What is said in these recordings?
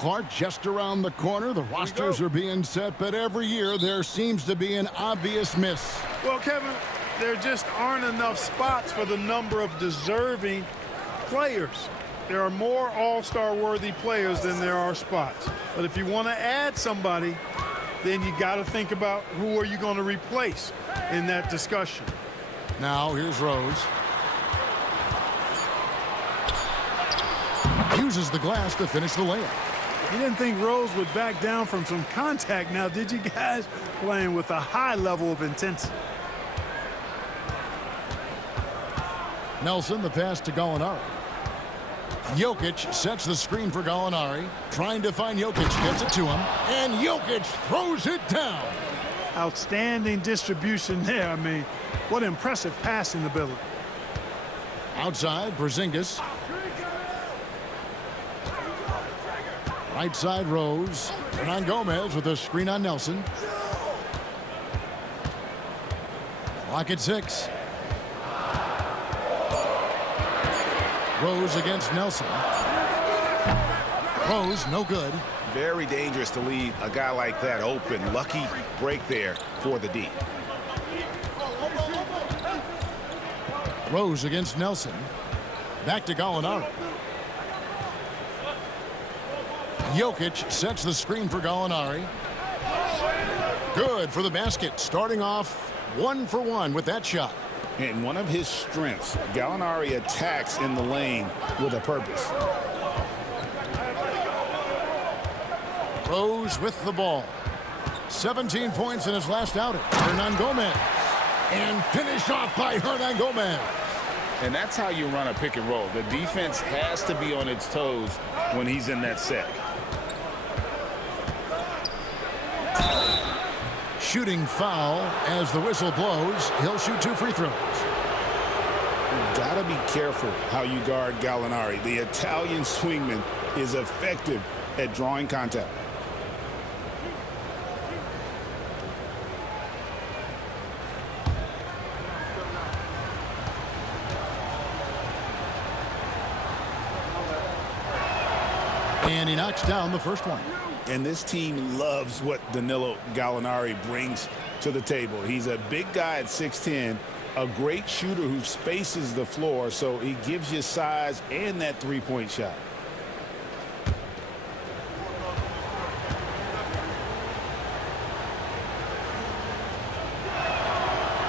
Clark, just around the corner. The rosters are being set, but every year there seems to be an obvious miss. Well, Kevin, there just aren't enough spots for the number of deserving players. There are more all-star worthy players than there are spots. But if you want to add somebody, then you got to think about who are you going to replace in that discussion. Now here's Rose. Uses the glass to finish the layup. You didn't think Rose would back down from some contact now, did you guys? Playing with a high level of intensity. Nelson, the pass to Gallinari. Jokic sets the screen for Gallinari. Trying to find Jokic, gets it to him. And Jokic throws it down. Outstanding distribution there. I mean, what impressive passing ability. Outside, Porzingis. Right side, Rose. Hernan Gomez with a screen on Nelson. Clock at 6. Rose against Nelson. Rose, no good. Very dangerous to leave a guy like that open. Lucky break there for the D. Rose against Nelson. Back to Gallinari. Jokic sets the screen for Gallinari. Good for the basket. Starting off 1 for 1 with that shot. And one of his strengths, Gallinari attacks in the lane with a purpose. Rose with the ball. 17 points in his last outing. Hernan Gomez. And finished off by Hernan Gomez. And that's how you run a pick and roll. The defense has to be on its toes when he's in that set. Shooting foul as the whistle blows. He'll shoot 2 free throws. You've got to be careful how you guard Gallinari. The Italian swingman is effective at drawing contact. And he knocks down the first one. And this team loves what Danilo Gallinari brings to the table. He's a big guy at 6'10", a great shooter who spaces the floor, so he gives you size and that three-point shot.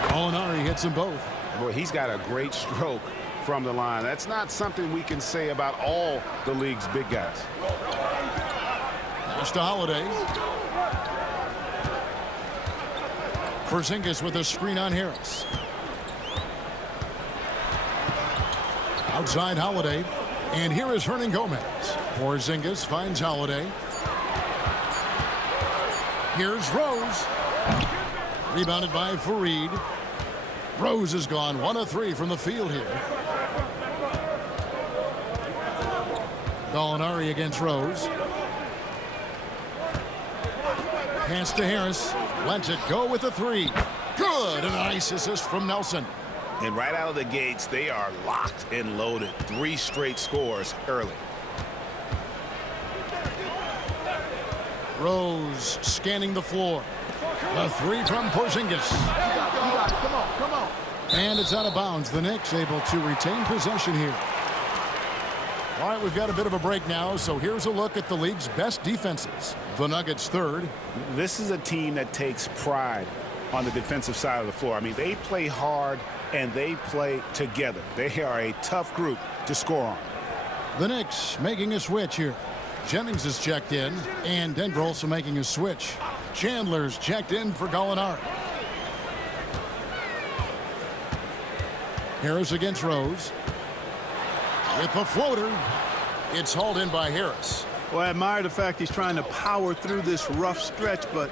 Gallinari hits them both. Boy, he's got a great stroke from the line. That's not something we can say about all the league's big guys. Pass to Holiday. Porzingis with a screen on Harris. Outside Holiday. And here is Hernan Gomez. Porzingis finds Holiday. Here's Rose. Rebounded by Fareed. Rose is gone 1 of 3 from the field here. Gallinari against Rose. Pass to Harris. Lets it go with a 3. Good. And a nice assist from Nelson. And right out of the gates, they are locked and loaded. 3 straight scores early. Rose scanning the floor. The 3 from Porzingis. Come on. And it's out of bounds. The Knicks able to retain possession here. All right, we've got a bit of a break now, so here's a look at the league's best defenses. The Nuggets third. This is a team that takes pride on the defensive side of the floor. I mean, they play hard and they play together. They are a tough group to score on. The Knicks making a switch here. Jennings is checked in, and Denver also making a switch. Chandler's checked in for Gallinari. Harris against Rose. With the floater, it's hauled in by Harris. Well, I admire the fact he's trying to power through this rough stretch, but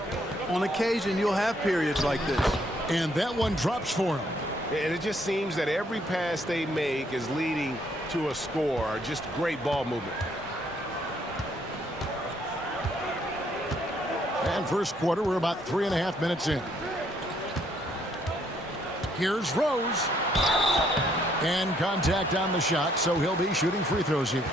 on occasion you'll have periods like this. And that one drops for him. And it just seems that every pass they make is leading to a score. Just great ball movement. And first quarter, we're about 3.5 minutes in. Here's Rose. And contact on the shot, so he'll be shooting free throws here.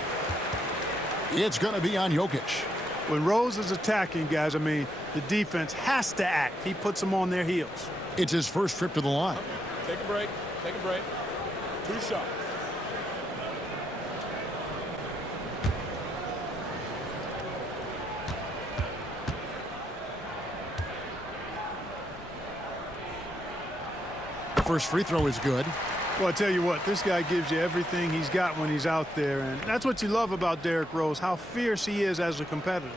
It's going to be on Jokic. When Rose is attacking, guys, I mean, the defense has to act. He puts them on their heels. It's his first trip to the line. Take a break. Take a break. 2 shots. First free throw is good. Well, I tell you what, this guy gives you everything he's got when he's out there, and that's what you love about Derrick Rose, how fierce he is as a competitor.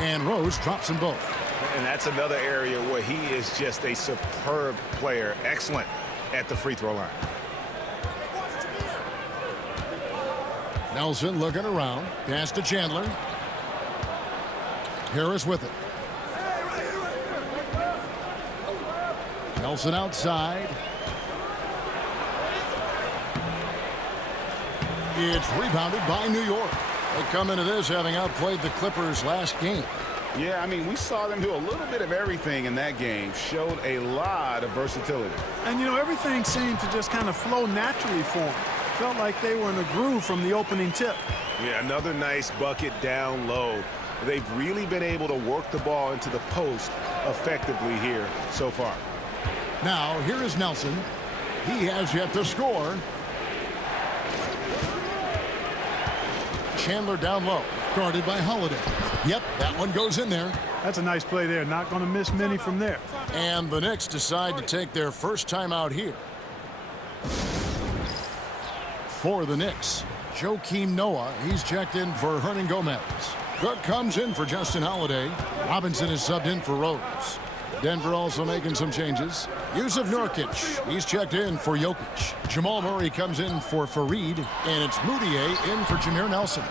And Rose drops them both. And that's another area where he is just a superb player. Excellent at the free throw line. Nelson looking around. Pass to Chandler. Harris with it. Nelson outside. It's rebounded by New York. They come into this having outplayed the Clippers last game. Yeah, I mean, we saw them do a little bit of everything in that game. Showed a lot of versatility. And, you know, everything seemed to just kind of flow naturally for them. Felt like they were in a groove from the opening tip. Yeah, another nice bucket down low. They've really been able to work the ball into the post effectively here so far. Now, here is Nelson. He has yet to score. Chandler down low. Guarded by Holiday. Yep, that one goes in there. That's a nice play there. Not going to miss many from there. And the Knicks decide to take their first time out here. For the Knicks, Joakim Noah. He's checked in for Hernan Gomez. Cook comes in for Justin Holiday. Robinson is subbed in for Rose. Denver also making some changes. Yusuf Nurkic, he's checked in for Jokic. Jamal Murray comes in for Fareed. And it's Moutier in for Jameer Nelson.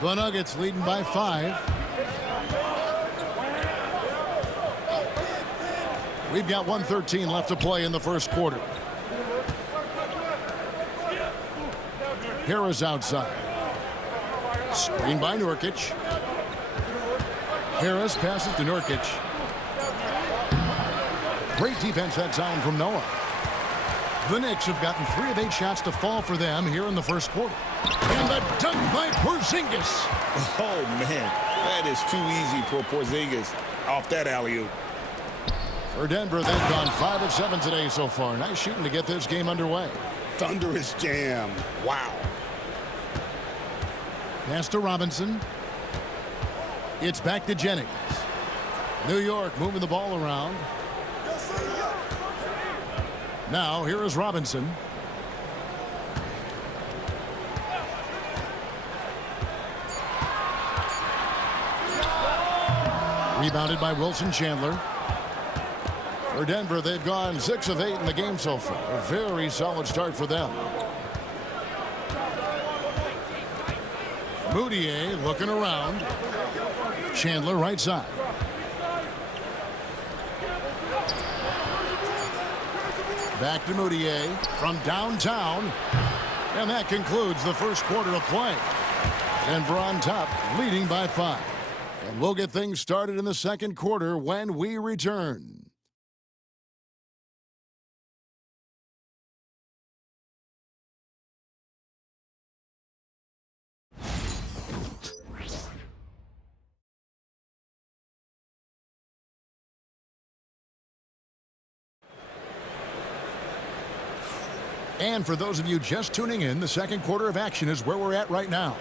The Nuggets leading by 5. We've got 1:13 left to play in the first quarter. Harris outside. Screen by Nurkic. Harris passes to Nurkic. Great defense that time from Noah. The Knicks have gotten 3 of 8 shots to fall for them here in the first quarter. And the dunk by Porzingis. Oh, man, that is too easy for Porzingis off that alley-oop. For Denver, they've gone 5 of 7 today so far. Nice shooting to get this game underway. Thunderous jam. Wow. Pass to Robinson. It's back to Jennings. New York moving the ball around. Now, here is Robinson. Rebounded by Wilson Chandler. For Denver, they've gone 6 of 8 in the game so far. A very solid start for them. Moutier looking around. Chandler right side. Back to Moutier from downtown. And that concludes the first quarter of play. Denver on top, leading by 5. And we'll get things started in the second quarter when we return. And for those of you just tuning in, the second quarter of action is where we're at right now.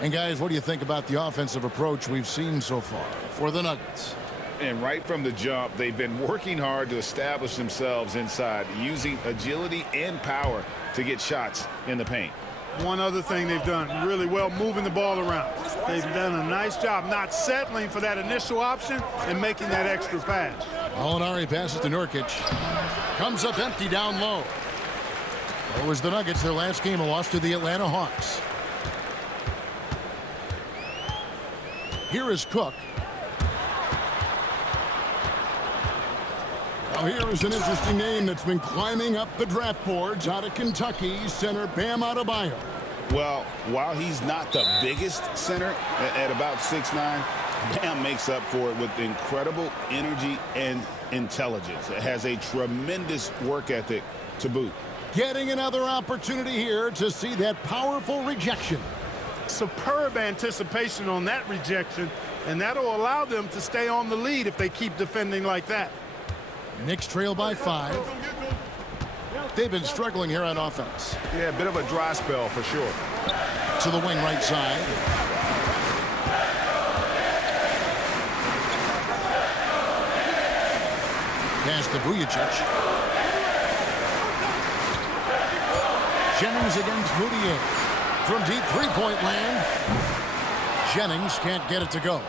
And guys, what do you think about the offensive approach we've seen so far for the Nuggets? And right from the jump, they've been working hard to establish themselves inside, using agility and power to get shots in the paint. One other thing they've done really well, moving the ball around. They've done a nice job not settling for that initial option and making that extra pass. Gallinari passes to Nurkic. Comes up empty down low. It was the Nuggets, their last game, a loss to the Atlanta Hawks. Here is Cook. Now here is an interesting name that's been climbing up the draft boards out of Kentucky, center Bam Adebayo. Well, while he's not the biggest center at about 6'9", Bam makes up for it with incredible energy and intelligence. It has a tremendous work ethic to boot. Getting another opportunity here to see that powerful rejection. Superb anticipation on that rejection, and that'll allow them to stay on the lead if they keep defending like that. Knicks trail by 5. They've been struggling here on offense. Yeah, a bit of a dry spell for sure. To the wing right side. Pass to Vujacic. Jennings against Moutier. From deep three-point land. Jennings can't get it to go.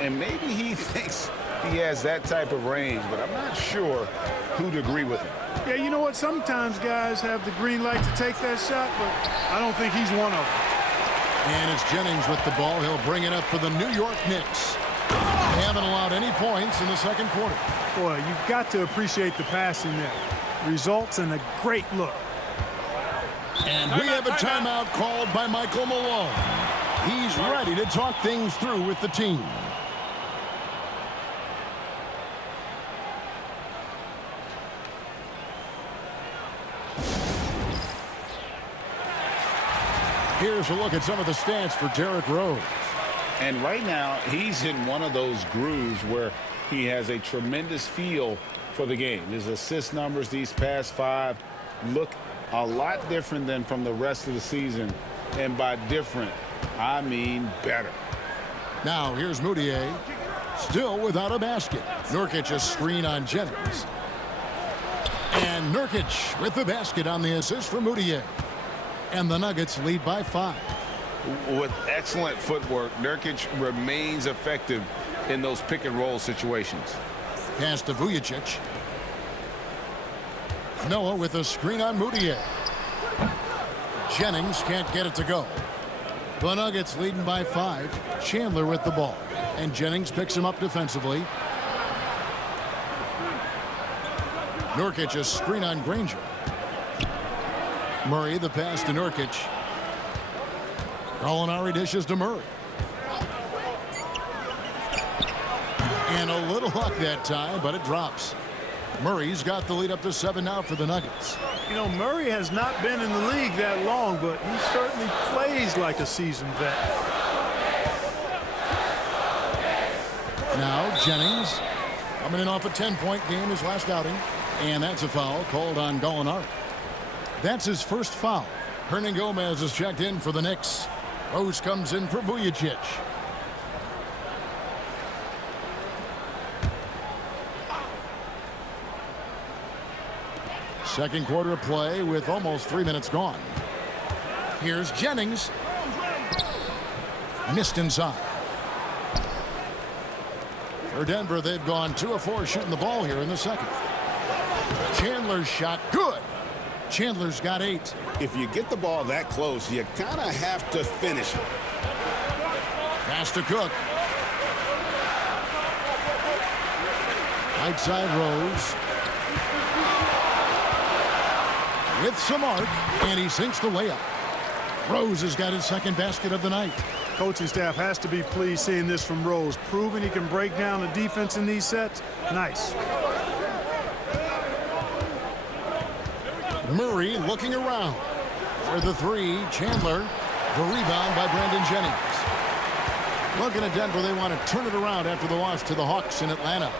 And maybe he thinks he has that type of range, but I'm not sure who'd agree with him. Yeah, you know what? Sometimes guys have the green light to take that shot, but I don't think he's one of them. And it's Jennings with the ball. He'll bring it up for the New York Knicks. They haven't allowed any points in the second quarter. Boy, you've got to appreciate the passing there. Results in a great look. And we have a timeout called by Michael Malone. He's ready to talk things through with the team. Here's a look at some of the stats for Derrick Rose. And right now, he's in one of those grooves where he has a tremendous feel for the game. His assist numbers these past 5 look a lot different than from the rest of the season. And by different, I mean better. Now, here's Moutier, still without a basket. Nurkic a screen on Jennings. And Nurkic with the basket on the assist for Moutier. And the Nuggets lead by 5. With excellent footwork, Nurkic remains effective in those pick-and-roll situations. Pass to Vujacic. Noah with a screen on Moutier. Jennings can't get it to go. The Nuggets leading by 5. Chandler with the ball. And Jennings picks him up defensively. Nurkic a screen on Granger. Murray the pass to Nurkic. Gallinari dishes to Murray. And a little luck that time, but it drops. Murray's got the lead up to 7 now for the Nuggets. You know, Murray has not been in the league that long, but he certainly plays like a seasoned vet. Now Jennings coming in off a 10-point game his last outing. And that's a foul called on Gallinari. That's his first foul. Hernangomez is checked in for the Knicks. Rose comes in for Vujacic. Second quarter of play with almost 3 minutes gone. Here's Jennings. Missed inside. For Denver, they've gone 2 of 4 shooting the ball here in the second. Chandler's shot good. Chandler's got 8. If you get the ball that close, you kind of have to finish it. Pass to Cook. Right side Rose. With some arc, and he sinks the layup. Rose has got his second basket of the night. Coaching staff has to be pleased seeing this from Rose. Proving he can break down the defense in these sets. Nice. Murray looking around. For the 3, Chandler. The rebound by Brandon Jennings. Looking at Denver, they want to turn it around after the loss to the Hawks in Atlanta.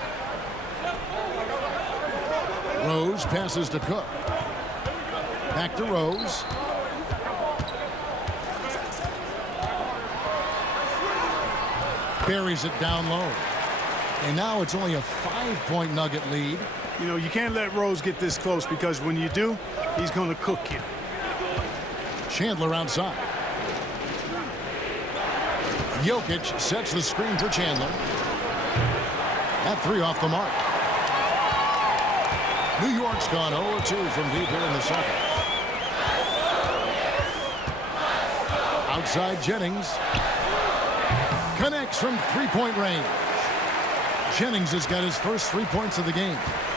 Rose passes to Cook. Back to Rose. Buries it down low. And now it's only a 5-point Nugget lead. You know, you can't let Rose get this close because when you do, he's going to cook you. Chandler outside. Jokic sets the screen for Chandler. That 3 off the mark. New York's gone 0-2 from deep here in the second. Outside Jennings. Connects from 3-point range. Jennings has got his first 3 points of the game.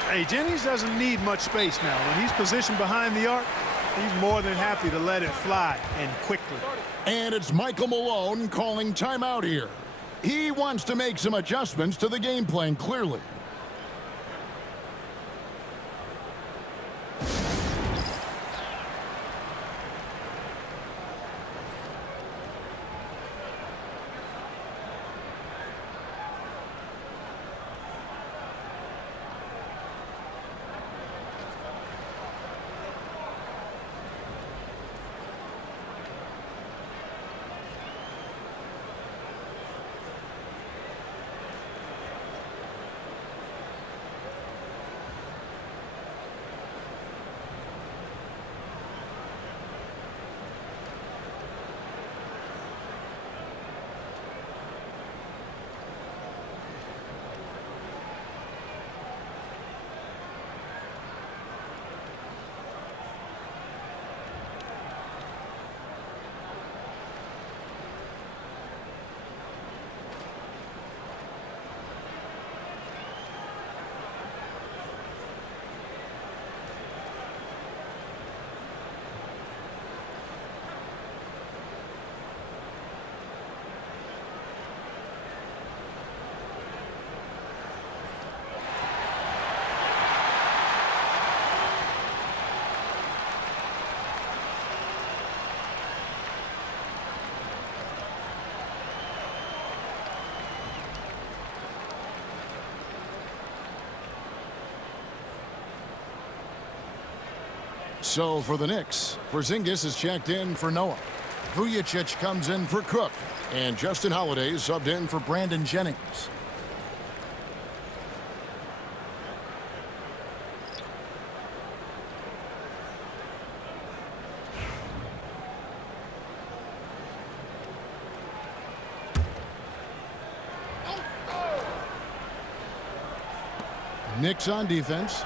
Hey, Jennings doesn't need much space now. When he's positioned behind the arc, He's more than happy to let it fly, and quickly. And it's Michael Malone calling timeout here. He wants to make some adjustments to the game plan, clearly. So for the Knicks, Porzingis is checked in for Noah. Vujicic comes in for Cook. And Justin Holiday subbed in for Brandon Jennings. Knicks on defense.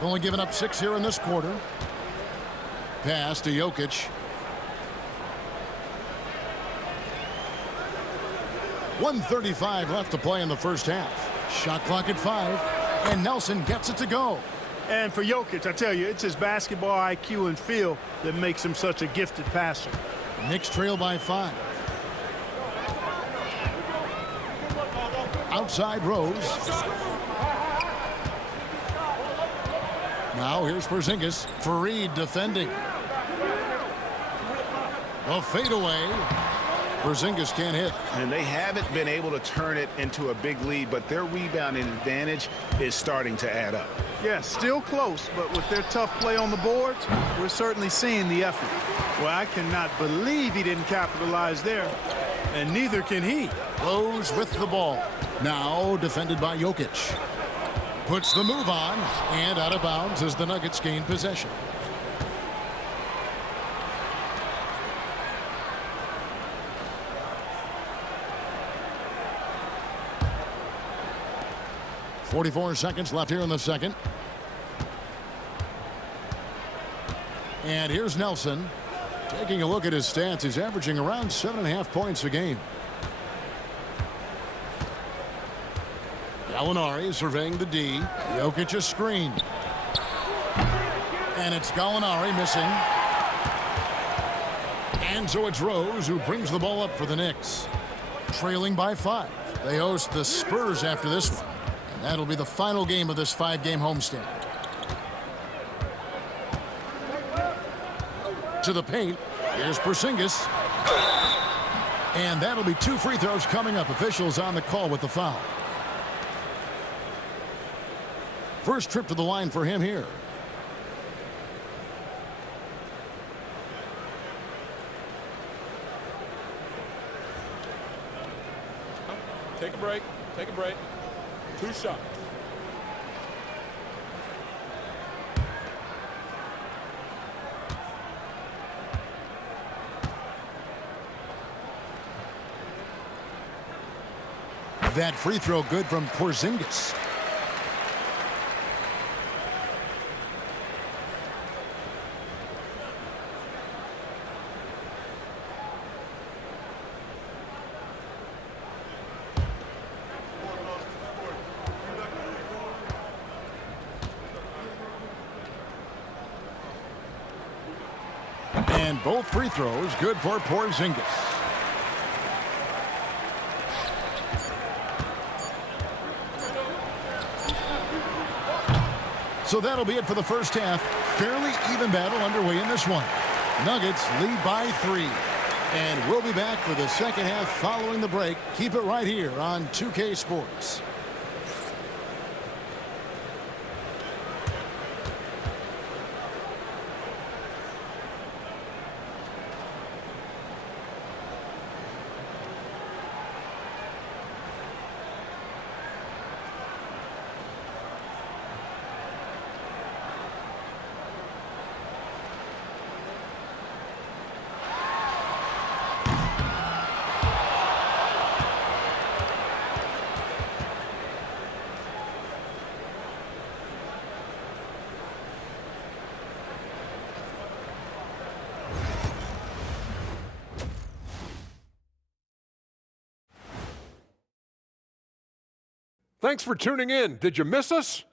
Only given up 6 here in this quarter. Pass to Jokic. 1:35 left to play in the first half. Shot clock at 5, and Nelson gets it to go. And for Jokic, I tell you, it's his basketball IQ and feel that makes him such a gifted passer. Knicks trail by 5. Outside Rose. Now here's Porzingis. Fareed defending. A fadeaway. Porzingis can't hit. And they haven't been able to turn it into a big lead, but their rebounding advantage is starting to add up. Yes, still close, but with their tough play on the boards, we're certainly seeing the effort. Well, I cannot believe he didn't capitalize there, and neither can he. Rose with the ball. Now defended by Jokic. Puts the move on, and out of bounds as the Nuggets gain possession. .44 seconds left here in the second. And here's Nelson. Taking a look at his stats, he's averaging around 7.5 points a game. Gallinari surveying the D. Jokic a screen. And it's Gallinari missing. And so it's Rose who brings the ball up for the Knicks. Trailing by 5. They host the Spurs after this one. And that'll be the final game of this 5-game homestand. To the paint. Here's Porzingis. And that'll be 2 free throws coming up. Officials on the call with the foul. First trip to the line for him here. Take a break. Take a break. 2 shots. That free throw good from Porzingis. And both free throws good for Porzingis. So that'll be it for the first half. Fairly even battle underway in this one. Nuggets lead by 3. And we'll be back for the second half following the break. Keep it right here on 2K Sports. Thanks for tuning in. Did you miss us?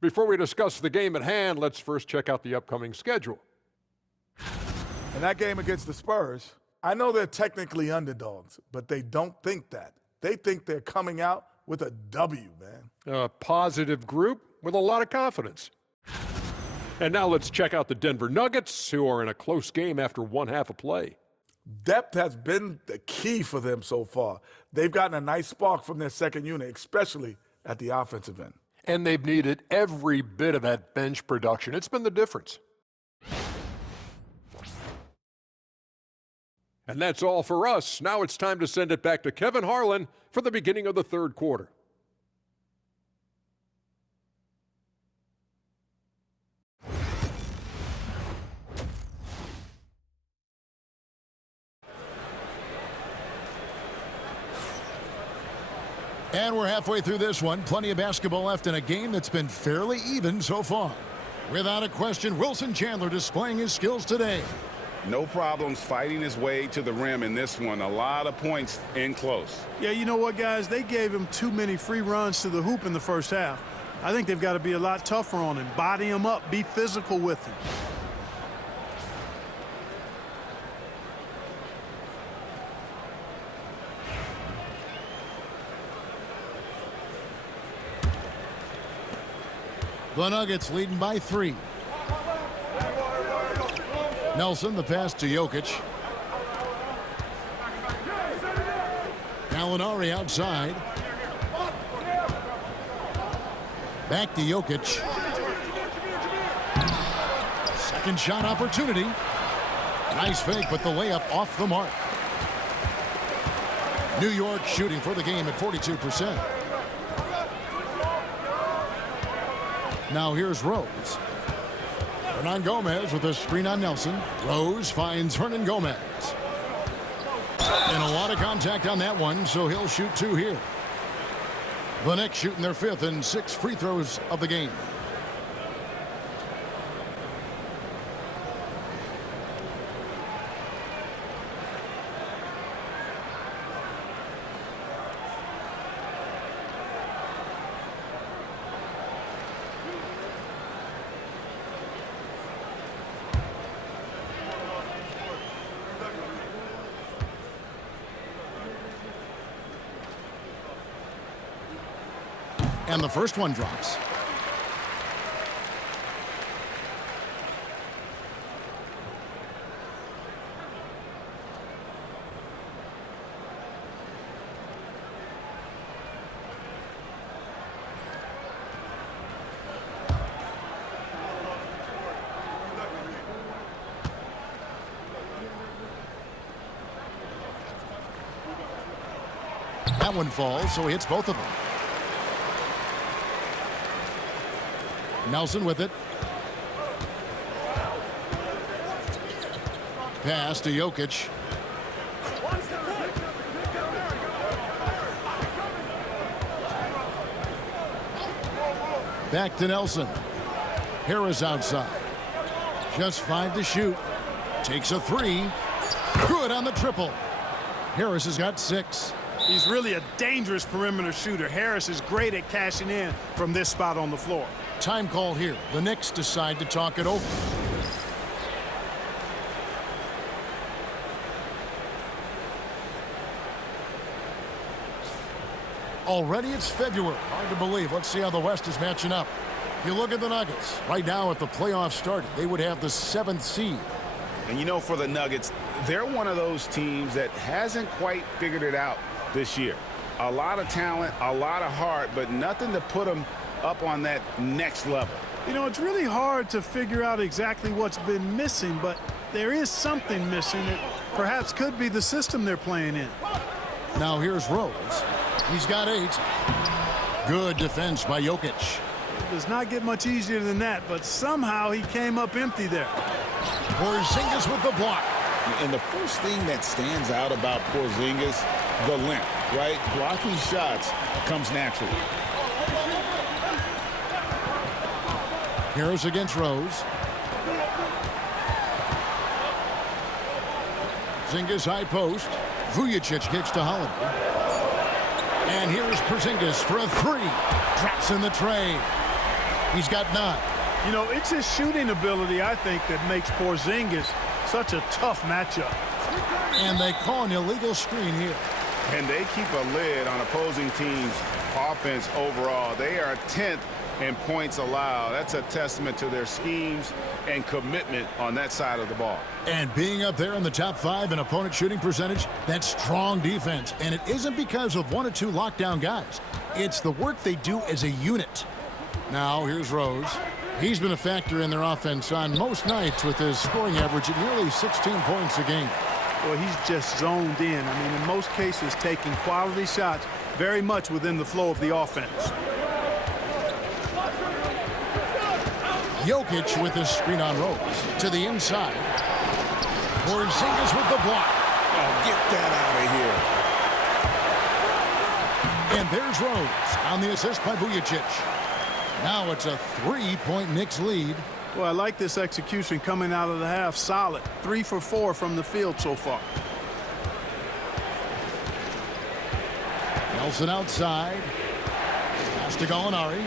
Before we discuss the game at hand, let's first check out the upcoming schedule. In that game against the Spurs, I know they're technically underdogs, but they don't think that. They think they're coming out with a W, man. A positive group with a lot of confidence. And now let's check out the Denver Nuggets, who are in a close game after one half of play. Depth has been the key for them so far. They've gotten a nice spark from their second unit, especially at the offensive end. And they've needed every bit of that bench production. It's been the difference. And that's all for us. Now it's time to send it back to Kevin Harlan for the beginning of the third quarter. And we're halfway through this one. Plenty of basketball left in a game that's been fairly even so far. Without a question, Wilson Chandler displaying his skills today. No problems fighting his way to the rim in this one. A lot of points in close. Yeah, you know what, guys? They gave him too many free runs to the hoop in the first half. I think they've got to be a lot tougher on him. Body him up. Be physical with him. The Nuggets leading by 3. Nelson, the pass to Jokic. Gallinari outside. Back to Jokic. Second shot opportunity. Nice fake, but the layup off the mark. New York shooting for the game at 42%. Now here's Rose. Hernan Gomez with a screen on Nelson. Rose finds Hernan Gomez. And a lot of contact on that one, so he'll shoot 2 here. The Knicks shooting their 5th and 6th free throws of the game. And the first one drops. That one falls, so he hits both of them. Nelson with it. Pass to Jokic. Back to Nelson. Harris outside. Just 5 to shoot. Takes a 3. Good on the triple. Harris has got 6. He's really a dangerous perimeter shooter. Harris is great at cashing in from this spot on the floor. Time call here. The Knicks decide to talk it over. Already it's February. Hard to believe. Let's see how the West is matching up. You look at the Nuggets. Right now, if the playoffs started, they would have the 7th seed. And you know, for the Nuggets, they're one of those teams that hasn't quite figured it out this year. A lot of talent, a lot of heart, but nothing to put them up on that next level. You know, it's really hard to figure out exactly what's been missing, but there is something missing that perhaps could be the system they're playing in. Now here's Rose. He's got 8. Good defense by Jokic. It does not get much easier than that, but somehow he came up empty there. Porzingis with the block. And the first thing that stands out about Porzingis, the length, right? Blocking shots comes naturally. Harris against Rose. Porzingis high post. Vujicic kicks to Holiday. And here's Porzingis for a 3. Traps in the tray. He's got 9. You know, it's his shooting ability, I think, that makes Porzingis such a tough matchup. And they call an illegal screen here. And they keep a lid on opposing teams' offense overall. They are 10th in points allowed. That's a testament to their schemes and commitment on that side of the ball. And being up there in the top 5 in opponent shooting percentage, that's strong defense. And it isn't because of 1 or 2 lockdown guys. It's the work they do as a unit. Now here's Rose. He's been a factor in their offense on most nights with his scoring average at nearly 16 points a game. Well, he's just zoned in. I mean, in most cases, taking quality shots very much within the flow of the offense. Jokic with his screen on Rose. To the inside. Porzingis with the block. Oh, get that out of here. And there's Rose on the assist by Vujicic. Now it's a 3-point Knicks lead. Well, I like this execution coming out of the half. Solid. 3 for 4 from the field so far. Nelson outside. Pass to Gallinari.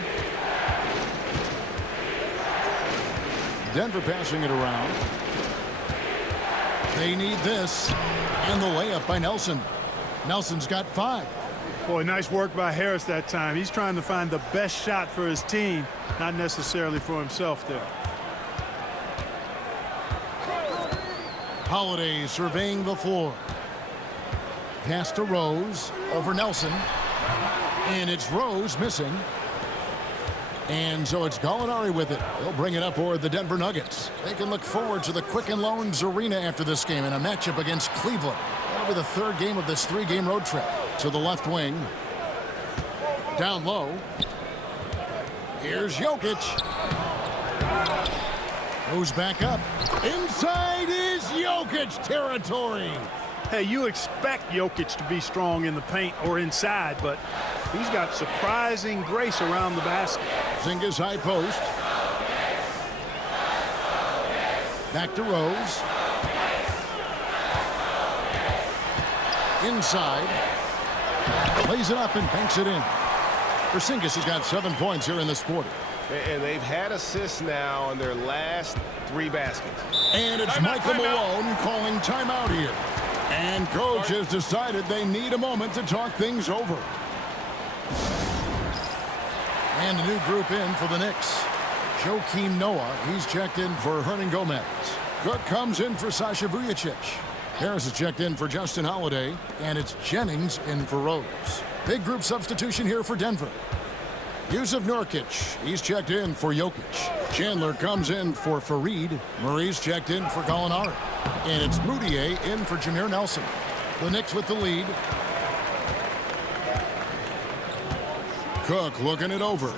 Denver passing it around. They need this. And the layup by Nelson. Nelson's got 5. Boy, nice work by Harris that time. He's trying to find the best shot for his team, not necessarily for himself there. Holiday surveying the floor. Pass to Rose. Over Nelson. And it's Rose missing. And so it's Gallinari with it. He'll bring it up for the Denver Nuggets. They can look forward to the Quicken Loans Arena after this game in a matchup against Cleveland. That'll be the 3rd game of this 3-game road trip. To the left wing. Down low. Here's Jokic. Goes back up. Inside is Jokic territory. Hey, you expect Jokic to be strong in the paint or inside, but he's got surprising grace around the basket. Porzingis high post. Back to Rose. Inside. Plays it up and banks it in. Porzingis has got 7 points here in this quarter. And they've had assists now on their last 3 baskets. And it's Michael Malone calling timeout here. And coach has decided they need a moment to talk things over. And a new group in for the Knicks. Joakim Noah, he's checked in for Hernan Gomez. Cook comes in for Sasha Vujicic. Harris is checked in for Justin Holiday, and it's Jennings in for Rose. Big group substitution here for Denver. Yusuf Nurkic, he's checked in for Jokic. Chandler comes in for Fareed. Murray's checked in for Gallinari. And it's Moutier in for Jameer Nelson. The Knicks with the lead. Cook looking it over.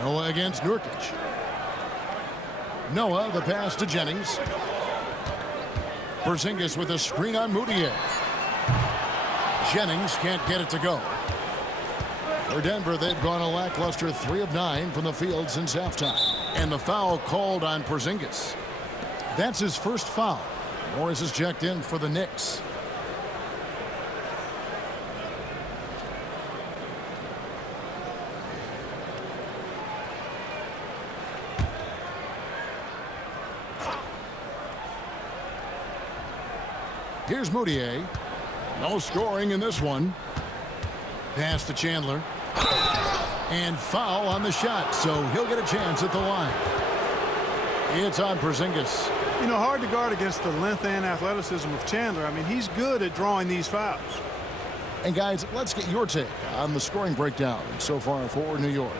Noah against Nurkic. Noah, the pass to Jennings. Porzingis with a screen on Moutier. Jennings can't get it to go. For Denver, they've gone a lackluster 3 of 9 from the field since halftime. And the foul called on Porzingis. That's his first foul. Morris is checked in for the Knicks. Here's Moutier. No scoring in this one. Pass to Chandler. And foul on the shot, so he'll get a chance at the line. It's on Porzingis. You know, hard to guard against the length and athleticism of Chandler. I mean, he's good at drawing these fouls. And guys, let's get your take on the scoring breakdown so far for New York.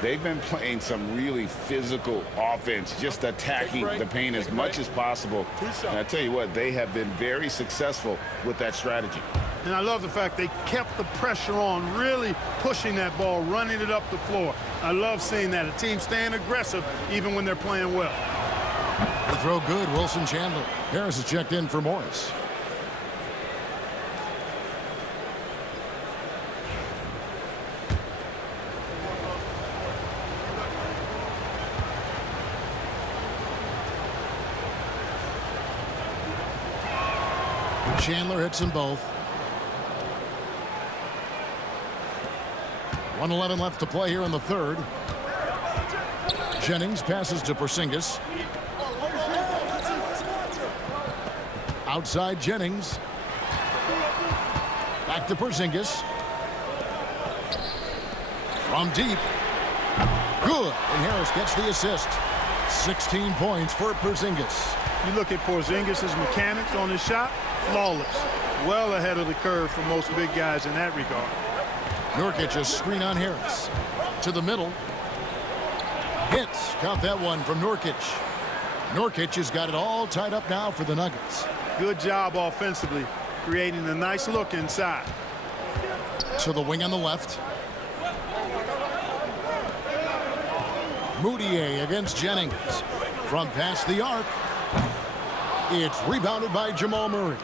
They've been playing some really physical offense, just attacking the paint as much as possible. And I tell you what, they have been very successful with that strategy. And I love the fact they kept the pressure on, really pushing that ball, running it up the floor. I love seeing that. A team staying aggressive even when they're playing well. The throw good, Wilson Chandler. Harris is checked in for Morris. Chandler hits them both. 1:11 left to play here in the third. Jennings passes to Porzingis. Outside Jennings. Back to Porzingis. From deep. Good. And Harris gets the assist. 16 points for Porzingis. You look at Porzingis' mechanics on his shot, flawless. Well ahead of the curve for most big guys in that regard. Nurkic a screen on Harris. To the middle. Hits. Count that one from Nurkic. Nurkic has got it all tied up now for the Nuggets. Good job offensively, creating a nice look inside. To the wing on the left. Moutier against Jennings. From past the arc. It's rebounded by Jamal Murray.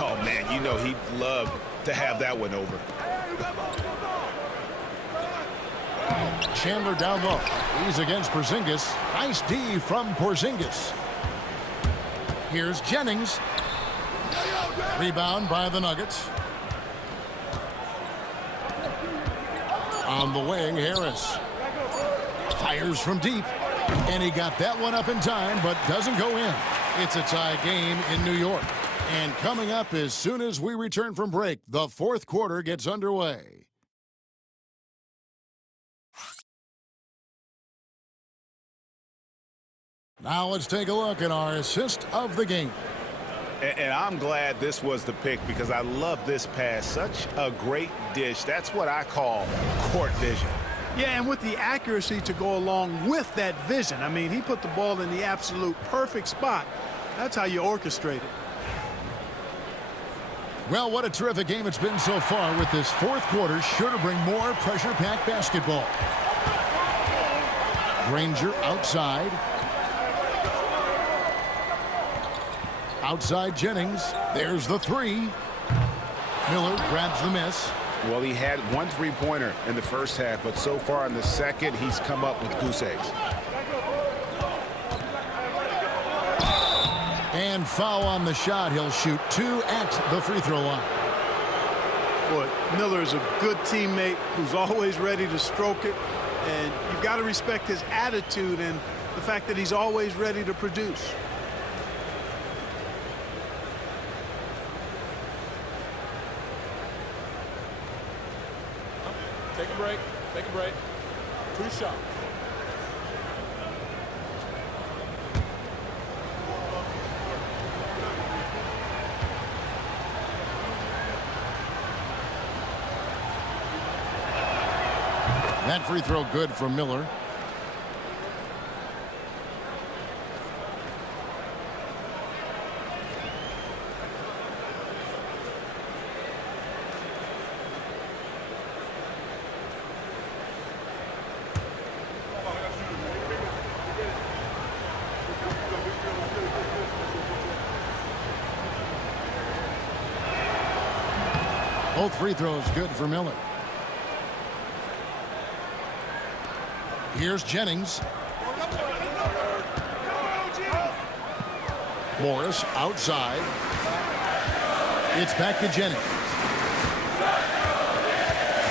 Oh, man, you know he'd love to have that one over. Chandler down low. He's against Porzingis. Nice D from Porzingis. Here's Jennings. Rebound by the Nuggets. On the wing, Harris. Fires from deep. And he got that one up in time, but doesn't go in. It's a tie game in New York. And coming up as soon as we return from break, the fourth quarter gets underway. Now let's take a look at our assist of the game. And I'm glad this was the pick because I love this pass. Such a great dish. That's what I call court vision. Yeah, and with the accuracy to go along with that vision. I mean, he put the ball in the absolute perfect spot. That's how you orchestrate it. Well, what a terrific game it's been so far with this fourth quarter. Sure to bring more pressure-packed basketball. Granger outside. Outside Jennings. There's the three. Miller grabs the miss. Well, he had one three-pointer in the first half, but so far in the second, he's come up with goose eggs. And foul on the shot. He'll shoot 2 at the free throw line. Boy, Miller is a good teammate who's always ready to stroke it. And you've got to respect his attitude and the fact that he's always ready to produce. Take a break. Take a break. 2 shots. That free throw good from Miller. Both free throws good for Miller. Here's Jennings. Morris outside. It's back to Jennings.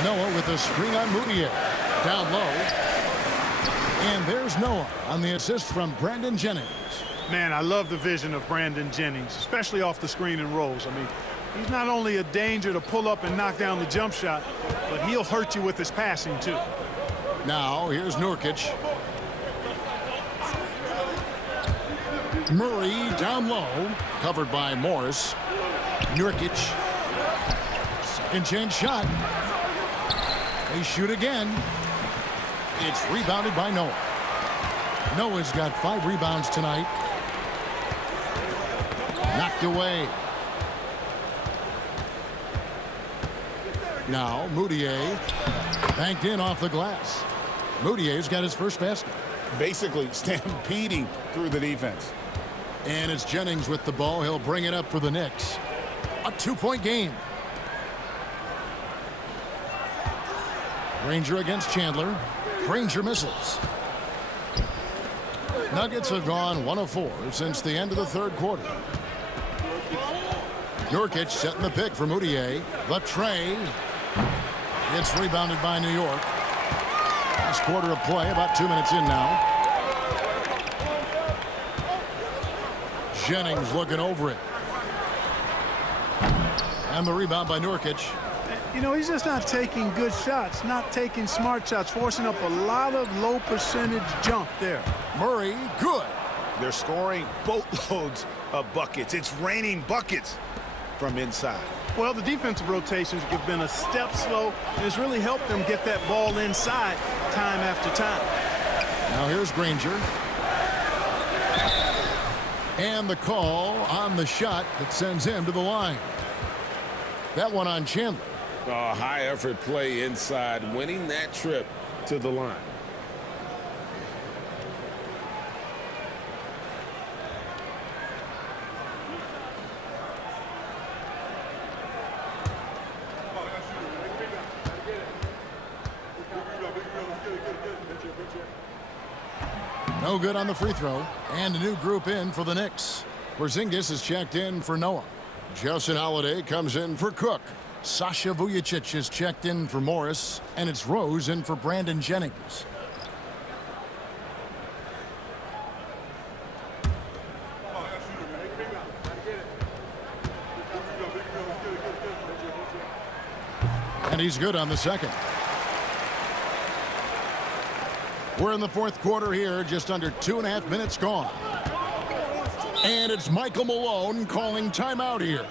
Noah with a screen on Moutier. Down low. And there's Noah on the assist from Brandon Jennings. Man, I love the vision of Brandon Jennings, especially off the screen and rolls. I mean, He's not only a danger to pull up and knock down the jump shot, but he'll hurt you with his passing too. Now here's Nurkic. Murray down low, covered by Morris. Nurkic. Second chance shot. They shoot again. It's rebounded by Noah. Noah's got 5 rebounds tonight. Knocked away. Now Moutier banked in off the glass. Moutier's got his first basket. Basically stampeding through the defense. And it's Jennings with the ball. He'll bring it up for the Knicks. A 2-point game. Granger against Chandler. Granger misses. Nuggets have gone 1 of 4 since the end of the third quarter. Nurkic setting the pick for Moutier. The tray. It's rebounded by New York. Last quarter of play, about 2 minutes in now. Jennings looking over it. And the rebound by Nurkic. You know, he's just not taking good shots, not taking smart shots, forcing up a lot of low percentage jump there. Murray, good. They're scoring boatloads of buckets. It's raining buckets from inside. Well, the defensive rotations have been a step slow, and it's really helped them get that ball inside time after time. Now here's Granger. And the call on the shot that sends him to the line. That one on Chandler. A high effort play inside, winning that trip to the line. No good on the free throw. And a new group in for the Knicks. Porzingis is checked in for Noah. Justin Holiday comes in for Cook. Sasha Vujacic is checked in for Morris. And it's Rose in for Brandon Jennings. And he's good on the second. We're in the fourth quarter here, just under 2.5 minutes gone. And it's Michael Malone calling timeout here.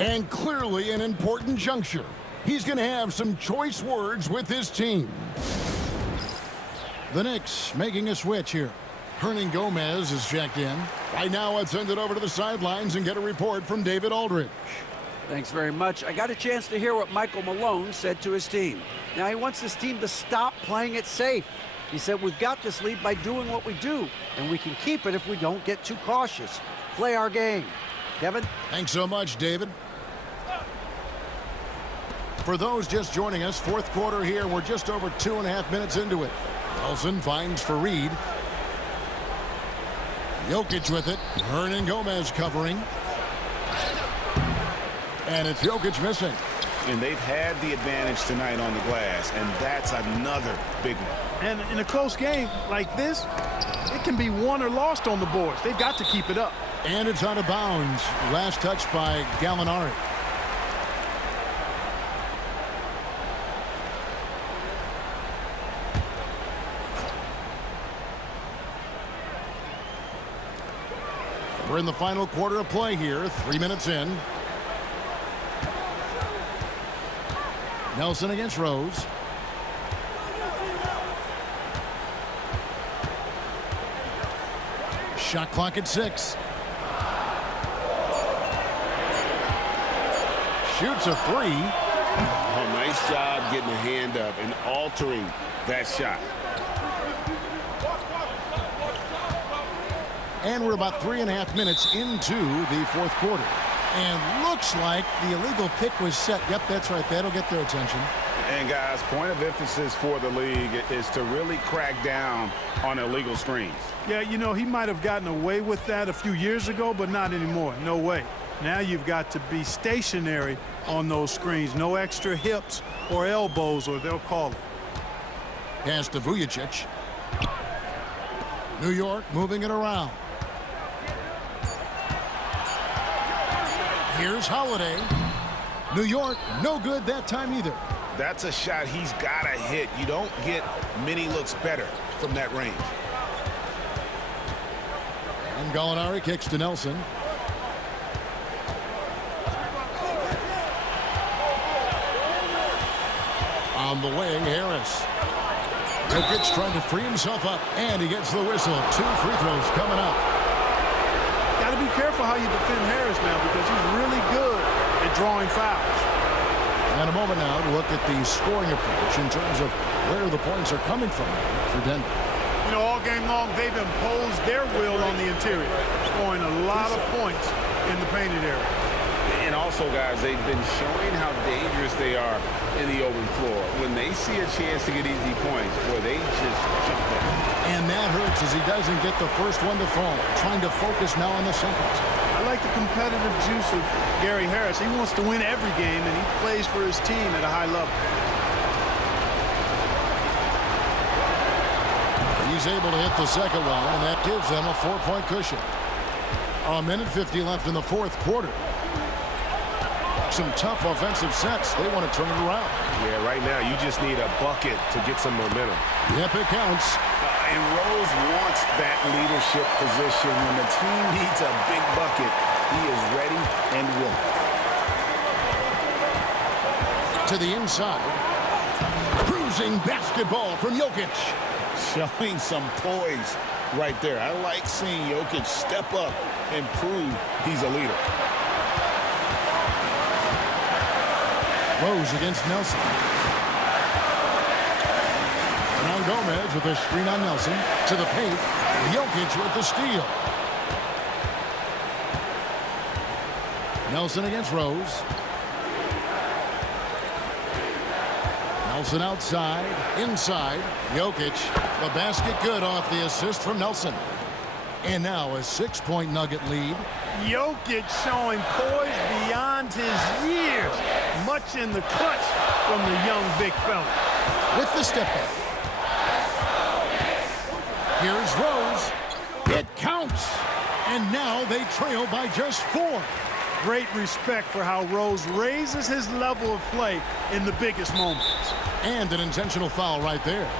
And clearly an important juncture. He's going to have some choice words with his team. The Knicks making a switch here. Hernan Gomez is checked in. Right now, let's send it over to the sidelines and get a report from David Aldridge. Thanks very much. I got a chance to hear what Michael Malone said to his team. Now, he wants his team to stop playing it safe. He said, we've got this lead by doing what we do, and we can keep it if we don't get too cautious. Play our game. Kevin? Thanks so much, David. For those just joining us, fourth quarter here, we're just over 2.5 minutes into it. Nelson finds for Reed. Jokic with it. Hernan Gomez covering. And it's Jokic missing. And they've had the advantage tonight on the glass, and that's another big one. And in a close game like this, it can be won or lost on the boards. They've got to keep it up. And it's out of bounds. Last touch by Gallinari. We're in the final quarter of play here, 3 minutes in. Nelson against Rose. Shot clock at 6. Shoots a 3. Oh, nice job getting a hand up and altering that shot. And we're about 3.5 minutes into the fourth quarter. And looks like the illegal pick was set. Yep, that's right. That'll get their attention. And, guys, point of emphasis for the league is to really crack down on illegal screens. Yeah, you know, he might have gotten away with that a few years ago, but not anymore. No way. Now you've got to be stationary on those screens. No extra hips or elbows, or they'll call it. Pass to Vujacic. New York moving it around. Here's Holiday. New York, no good that time either. That's a shot he's got to hit. You don't get many looks better from that range. And Gallinari kicks to Nelson. On the wing, Harris. Jokic trying to free himself up, and he gets the whistle. 2 free throws coming up. Got to be careful how you defend Harris now because he's really good at drawing fouls. And a moment now to look at the scoring approach in terms of where the points are coming from for Denver. You know, all game long, they've imposed their will on the interior, scoring a lot of points in the painted area. And also, guys, they've been showing how dangerous they are in the open floor. When they see a chance to get easy points, boy, they just jump in. And that hurts as he doesn't get the first one to fall. Trying to focus now on the second. I like the competitive juice of Gary Harris. He wants to win every game, and he plays for his team at a high level. He's able to hit the second one, and that gives them a 4-point cushion. A minute 50 left in the fourth quarter. Some tough offensive sets. They want to turn it around. Yeah, right now you just need a bucket to get some momentum. Yep, it counts. And Rose wants that leadership position. When the team needs a big bucket, he is ready and willing. To the inside. Cruising basketball from Jokic. Showing some poise right there. I like seeing Jokic step up and prove he's a leader. Rose against Nelson. Now Gomez with a screen on Nelson. To the paint. Jokic with the steal. Nelson against Rose. Nelson outside. Inside. Jokic. The basket good off the assist from Nelson. And now a 6-point Nugget lead. Jokic showing poise beyond his years. Much in the clutch from the young big fella. With the step back. Here's Rose. It counts. And now they trail by just 4. Great respect for how Rose raises his level of play in the biggest moments. And an intentional foul right there.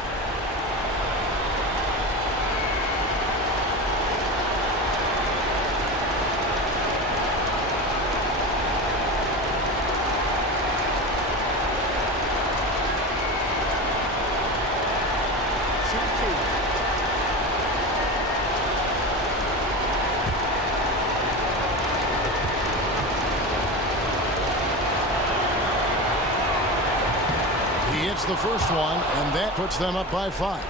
The first one, and that puts them up by 5.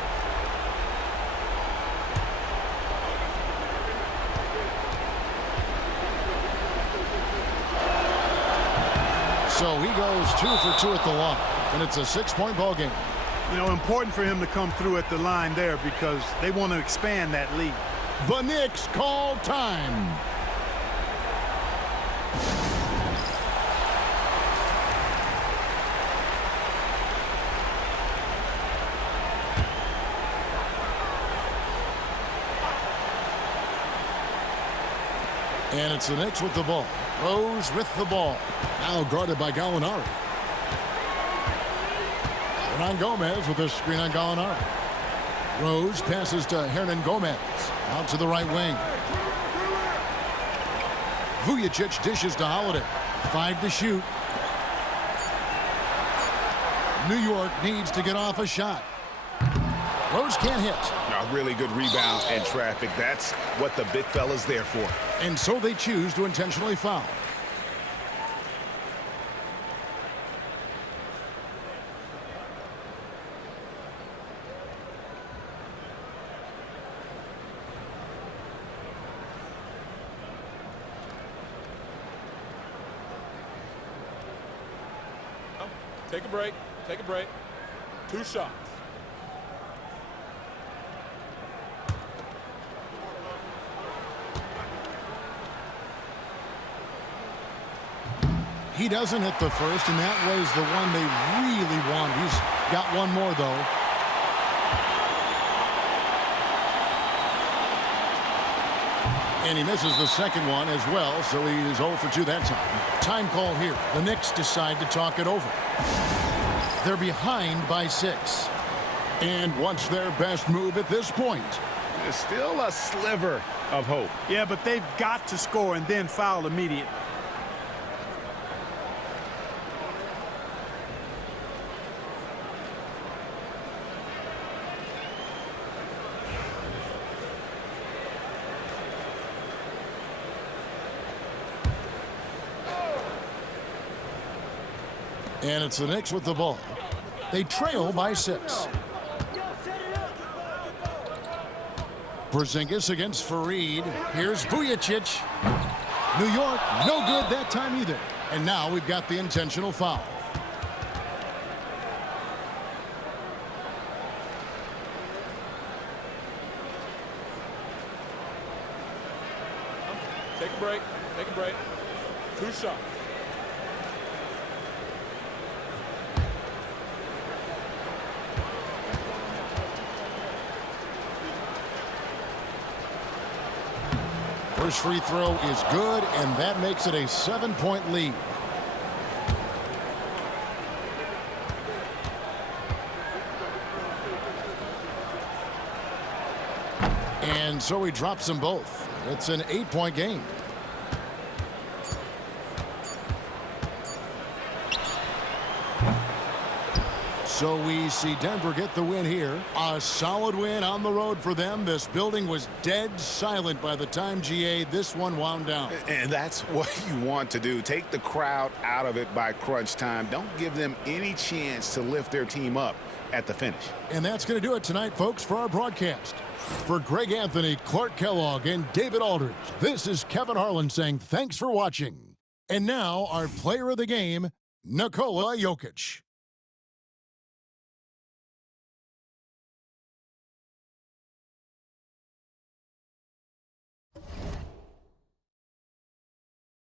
So he goes 2 for 2 at the line, and it's a 6-point ball game. You know, important for him to come through at the line there because they want to expand that lead. The Knicks call time. And it's the Knicks with the ball. Rose with the ball. Now guarded by Gallinari. Hernan Gomez with a screen on Gallinari. Rose passes to Hernan Gomez. Out to the right wing. Vujacic dishes to Holiday. 5 to shoot. New York needs to get off a shot. Rose can't hit. A really good rebound and traffic. That's what the big fella's there for. And so they choose to intentionally foul. Take a break. Take a break. 2 shots. He doesn't hit the first, and that was the one they really wanted. He's got one more, though. And he misses the second one as well, so he is 0 for 2 that time. Time call here. The Knicks decide to talk it over. They're behind by 6. And what's their best move at this point? There's still a sliver of hope. Yeah, but they've got to score and then foul immediately. And it's the Knicks with the ball. They trail by 6. Porzingis against Fareed. Here's Vujacic. New York, no good that time either. And now we've got the intentional foul. Take a break. Take a break. 2 shots. First free throw is good, and that makes it a 7-point lead. And so he drops them both. It's an 8-point game. So we see Denver get the win here. A solid win on the road for them. This building was dead silent by the time, GA, this one wound down. And that's what you want to do. Take the crowd out of it by crunch time. Don't give them any chance to lift their team up at the finish. And that's going to do it tonight, folks, for our broadcast. For Greg Anthony, Clark Kellogg, and David Aldridge, this is Kevin Harlan saying thanks for watching. And now our player of the game, Nikola Jokic.